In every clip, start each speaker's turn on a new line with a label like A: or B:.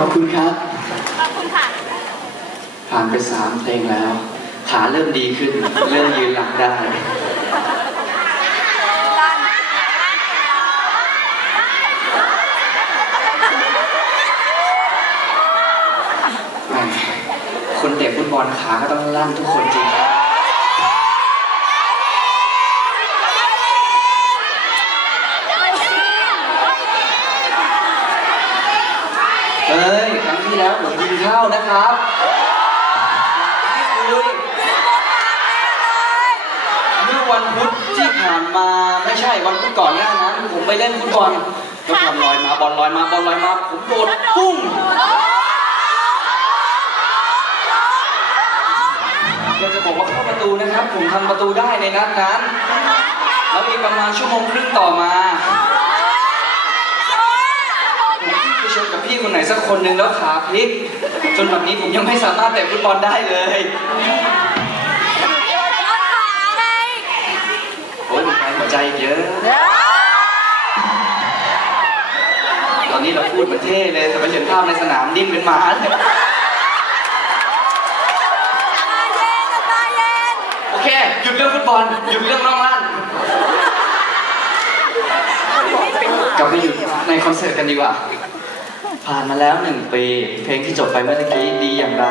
A: อบคุณครับ
B: ขอบคุณค่ะ
A: ผ่านไปสามเพลงแล้ว ขาเริ่มดีขึ้น เริ่มยืนหลังได้แหม่คนเตะฟุตบอลขาก็ต้องลั่นทุกคนจริงครับเฮ้ยครั้งที่แล้วผมยิงเข้านะครับไม่คุยเมื่อวันพุธที่ผ่านมาไม่ใช่วันพุธก่อนหน้านั้นผมไปเล่นฟุตบอลแล้วบอลลอยมาบอลลอยมาบอลลอยมาผมโดดปุ้งอยากจะบอกว่าเข้าประตูนะครับ ผมทำประตูได้ในนัดนั้นแล้วอีกประมาณชั่วโมงครึ่งต่อมาผมวิ่งไปชนกับ พี่คนไหนสักคนหนึ่งแล้วขาพลิก จนแบบนี้ผมยังไม่สามารถเตะฟุตบอลได้เลยโอ้ยมไปหัวใจเยอะ ตอนนี้เราพูดประเทศเลยแต่ไปเห็นภาพในสนามดิ้นเป็นหมาเลยโอเคหยุดเรื่องฟุตบอลหยุดเรื่องน้องลั่นกลับไปอยู่ในคอนเสิร์ตกันดีกว่า ผ่านมาแล้วหนึ่งปี เพลงที่จบไปเมื่อกี้ดีอย่างไร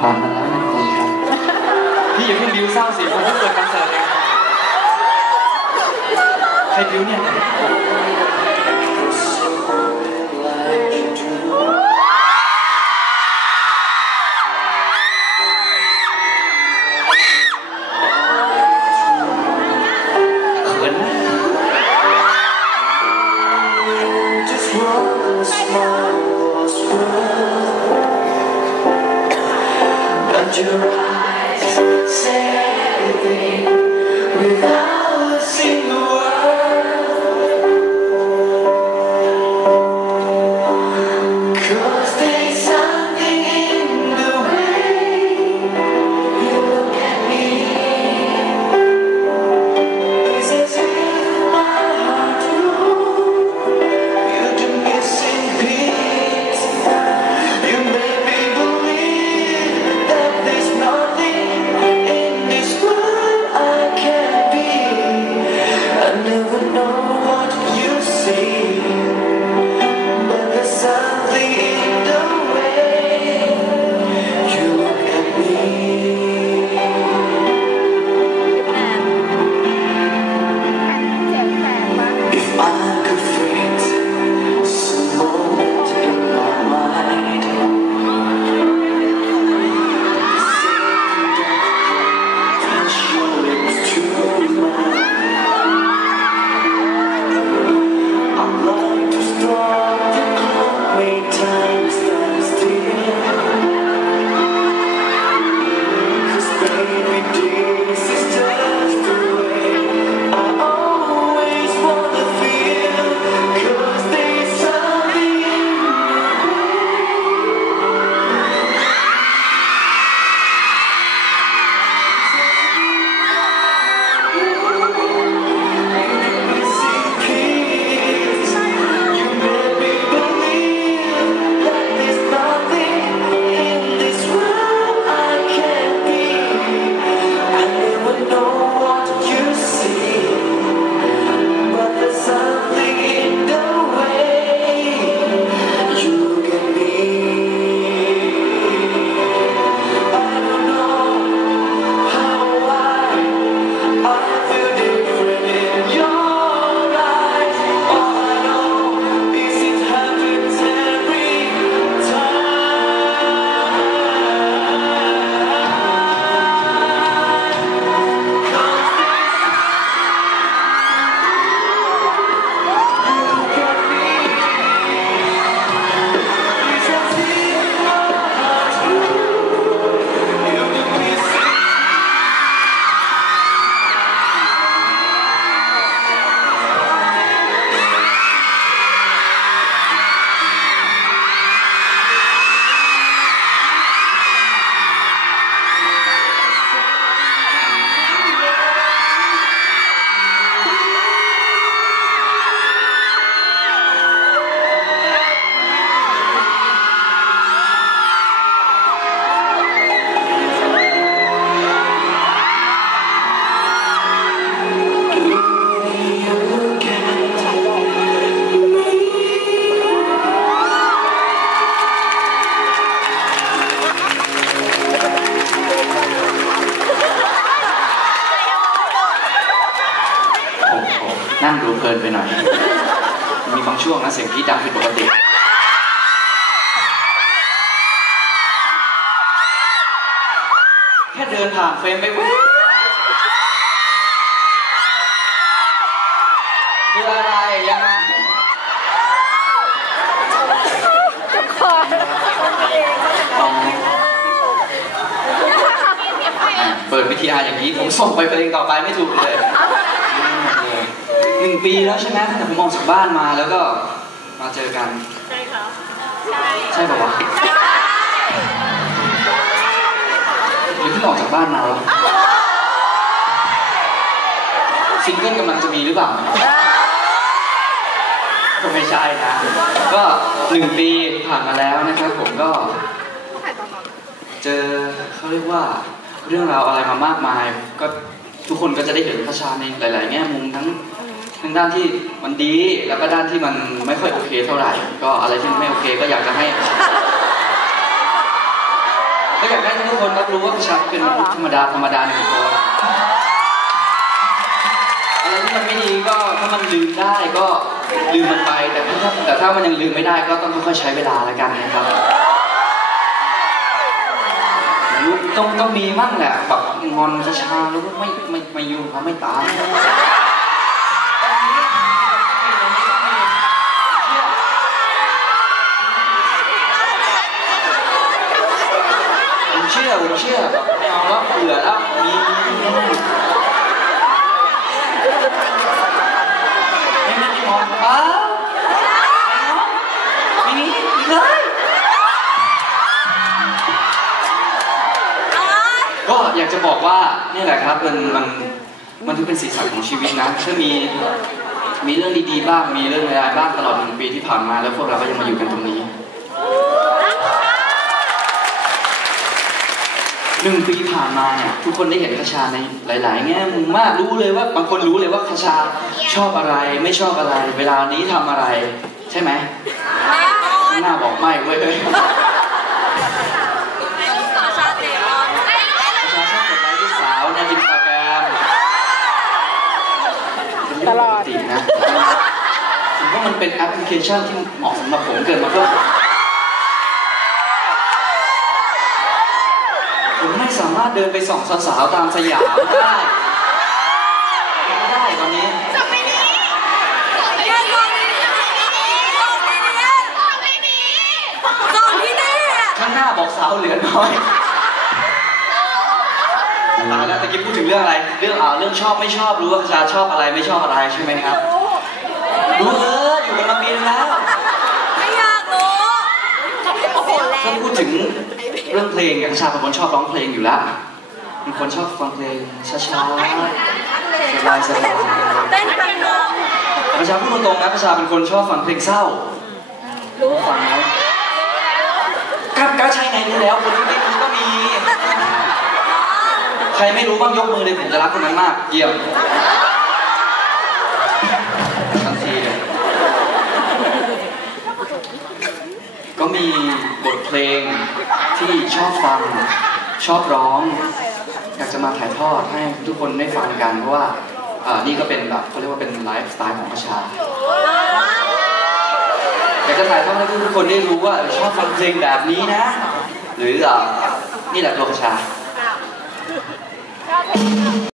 A: ผ่านมาแล้วหนึ่งปีครับพี่อย่าเพิ่งบิวเศร้าสิผมเพิ่งเปิดคอนเสิร์ตเองใครบิวเนี่ย ช่วงนะเสียงที่ดังผิดปกติแค่เดินผ่านเฟรมไปเว้ยคืออะไรยังไงอ๋ออะเปิดวิทยาอย่างนี้ผมส่งไปเพลงต่อไปไม่ถูกเลย หนึ่งปีแล้วใช่ไหมตั้งแต่ผมออกจากบ้านมาแล้วก็มาเจอกัน
B: ใช่ครับใช่
A: ใช่ป่าวะหรือเพิ่งออกจากบ้านมาวะซิงเกิลกำลังจะมีหรือเปล่าก็ไม่ใช่นะ ก็หนึ่งปีผ่านมาแล้วนะครับผมก็ เจอเขาเรียกว่าเรื่องราวอะไรมามากมาย ก็ทุกคนก็จะได้เห็นพระชาในหลาย ๆ แง่มุมทั้ง ทั้งด้านที่มันดีแล้วก็ด้านที่มันไม่ค่อยโอเคเท่าไหร่ ก็อะไรที่มันไม่โอเคก็อยากจะให้ก็อยากให้ทุกคนรับรู้ว่าประชาเป็นมนุษย์ธรรมดาธรรมดาหนึ่งคนอะไรที่มันไม่ดีก็ถ้ามันลืมได้ก็ลืมมันไปแต่ถ้าแต่ถ้ามันยังลืมไม่ได้ก็ต้องค่อยๆใช้เวลาแล้วกันนะครับรู้ต้องต้องมีมั่งแหละแบบงอนกระชาแล้วก็ไม่ไม่ไม่ยุ่งเขาไม่ตาม ผมเชื่อผมเชื่อแบบไม่เอาแล้วเบื่อแล้วมีมีมีไม่ม่ไม่มองอ้าไม่มีไม่เคยก็อยากจะบอกว่านี่แหละครับมันมันมันถือเป็นสีสันของชีวิตนะถ้ามีมีเรื่องดีๆบ้างมีเรื่องร้ายๆบ้างตลอดหนึ่งปีที่ผ่านมาแล้วพวกเราก็ยังมาอยู่กันตรงนี้ หนึ่งปีผ่านมาเนี่ยทุกคนได้เห็นคชาในหลาย ๆ แง่มุมมากรู้เลยว่าบางคนรู้เลยว่าคชาชอบอะไรไม่ชอบอะไร เวลานี้ทำอะไร ใช่ไหมหน้าบอกไม่เว้ย
B: ต่อชาเตะบอล
A: ประชาชอบกดไลค์ลูกสาวในอินสตาแกรมตลอดนะผมว่ามันเป็นแอปพลิเคชันที่เหมาะสำหรับผมเกิดมาเพื่อผมไม่สามารถ เดินไปส่องสาวๆตามสยามได้ไม่ได้ตอนนี้
B: ไม่ดีไม่ดีส่งที่นี่ส่งที่นี่ส่งที่นี่
A: ข้างหน้าบอกสาวเหลือน้อยตายแล้วตะกี้พูดถึงเรื่องอะไร เรื่องอ่าเรื่องชอบไม่ชอบรู้ว่าประชาชอบอะไรไม่ชอบอะไรใช่ไหมครับ รู้เอออยู่กันมาปีนึงแล้ว
B: ไม่อยากรู้โอ้โหแร
A: ถ้างพูดถึง เรื่องเพลงเนี่ยประชาเป็นคนชอบร้องเพลงอยู่แล้วเป็นคนชอบฟังเพลงช้าๆสบายสบาย
B: เต้นเป็นน้อง
A: ประชาพูดตรงๆนะประชาเป็นคนชอบฟังเพลงเศร้า
B: รู้
A: ฟังแล้วกล้ากล้าใช้ไหนรู้แล้วคนที่ไม่รู้ก็มี ใครไม่รู้บ้างยกมือเลยผมจะรักคนนั้นมาก เยี่ยมทันทีเลยก็มีบทเพลง ที่ชอบฟังชอบร้อง อยากจะมาถ่ายทอดให้ทุกคนได้ฟังกันเพราะว่าอ่านี่ก็เป็นแบบเขาเรียกว่าเป็นไลฟ์สไตล์ของประชาอยากจะถ่ายทอดให้ทุกคนได้รู้ว่าชอบฟังเพลงแบบนี้นะ หรืออ่านี่แหละตัวประชา